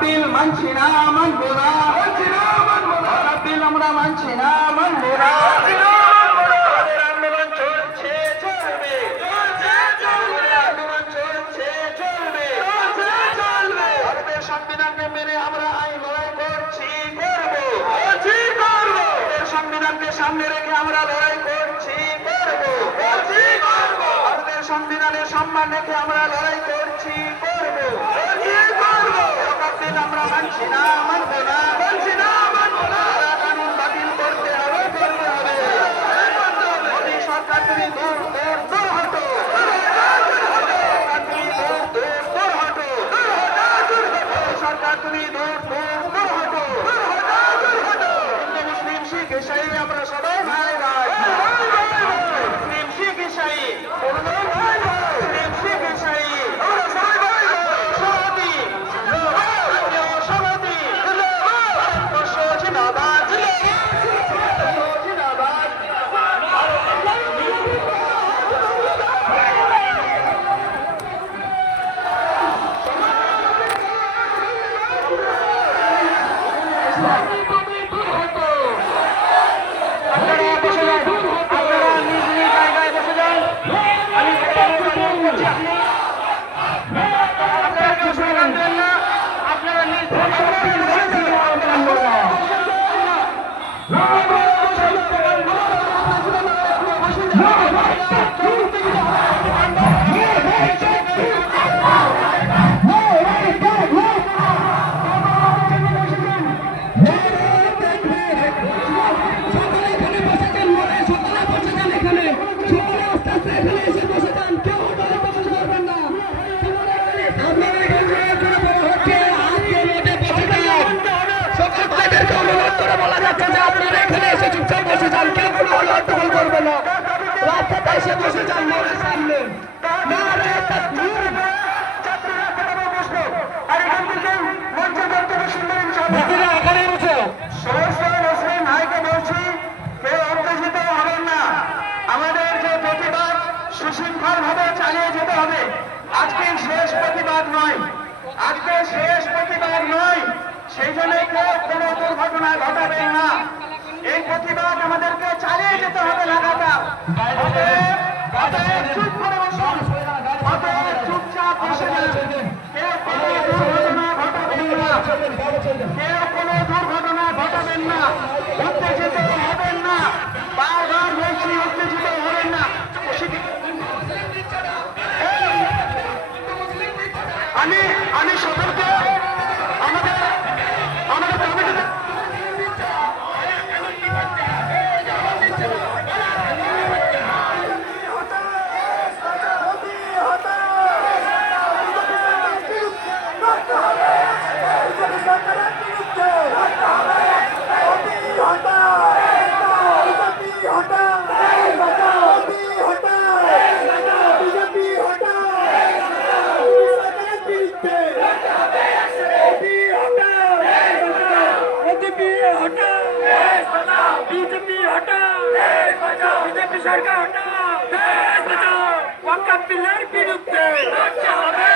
বিল মানছি না মানবো না। বিল আমরা মানছি না মানবো না। আমাদের আন্দোলন চলছে সরকার তুমি দূর আপনারা বলা যাচ্ছে যে আপনারা এখানে এসে চুপচাপ বসে যান, কেউ কোনো হল্লাট্টগোল করবে না। রাস্তাতে এসে বসে যান মোড়ের সামনে। চালিয়ে যেতে হবে, আজকে শেষ প্রতিবাদ নয়। আজকে শেষ প্রতিবাদ নয়। সেই জন্য কেউ কোনো দুর্ঘটনা ঘটাবেন না। এই প্রতিবাদ আমাদেরকে চালিয়ে যেতে হবে লাগাতার। অতএব- অতএব চুপ করে বসুন। চুপচাপ বসে যান। কেউ কোনো দুর্ঘটনা ঘটাবেন না। কেউ কোনো দুর্ঘটনা ঘটাবেন না। উত্তেজিত হবেন না। বারবার বলছি উত্তেজিত হবেন না। আমি আমি বাঁচাও বিজেপি সরকার। হটাও দেশ বাঁচাও ওয়াকাপ বিলের বিরুদ্ধে হবে।